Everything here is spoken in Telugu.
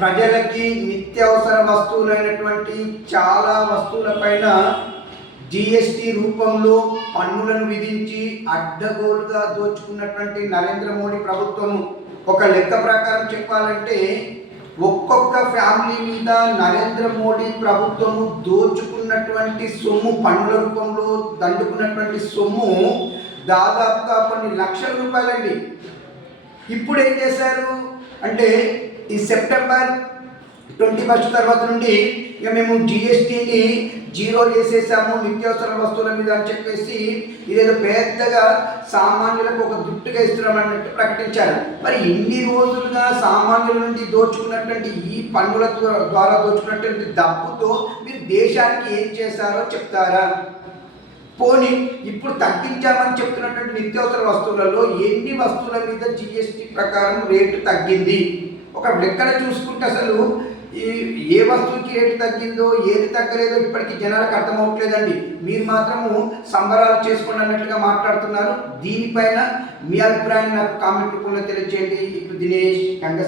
ప్రజలకి నిత్యావసర వస్తువులైనటువంటి చాలా వస్తువులపైన జిఎస్టి రూపంలో పన్నులను విధించి అడ్డగోలుగా దోచుకున్నటువంటి నరేంద్ర మోడీ ప్రభుత్వం ఒక లెక్క ప్రకారం చెప్పాలంటే ఒక్కొక్క ఫ్యామిలీ మీద నరేంద్ర మోడీ ప్రభుత్వము దోచుకున్నటువంటి సొమ్ము పన్నుల రూపంలో దండుకున్నటువంటి సొమ్ము దాదాపుగా కొన్ని లక్షల రూపాయలండి. ఇప్పుడు ఏం చేశారు అంటే ఈ సెప్టెంబర్ 21 తర్వాత నుండి ఇక మేము జిఎస్టీని జీరో చేసేసాము నిత్యావసర వస్తువుల మీద అని చెప్పేసి ఇదేదో పెద్దగా సామాన్యులకు ఒక దుట్టుగా ఇస్తున్నామన్నట్టు ప్రకటించారు. మరి ఇన్ని రోజులుగా సామాన్యుల నుండి దోచుకున్నటువంటి ఈ పన్నుల ద్వారా దోచుకున్నటువంటి డబ్బుతో మీరు దేశానికి ఏం చేశారో చెప్తారా? పోనీ ఇప్పుడు తగ్గించామని చెప్తున్నటువంటి నిత్యావసర వస్తువులలో ఎన్ని వస్తువుల మీద జిఎస్టీ ప్రకారం రేటు తగ్గింది? ఒక లెక్కన చూసుకుంటే అసలు ఏ వస్తువుకి రేటు తగ్గిందో ఏది తగ్గలేదో ఇప్పటికీ జనాలకు అర్థమవట్లేదండి. మీరు మాత్రము సంబరాలు చేసుకోండి అన్నట్టుగా మాట్లాడుతున్నారు. దీనిపైన మీ అభిప్రాయాన్ని నాకు కామెంట్ రూపంలో తెలియజేయండి. ఇప్పుడు దినేష్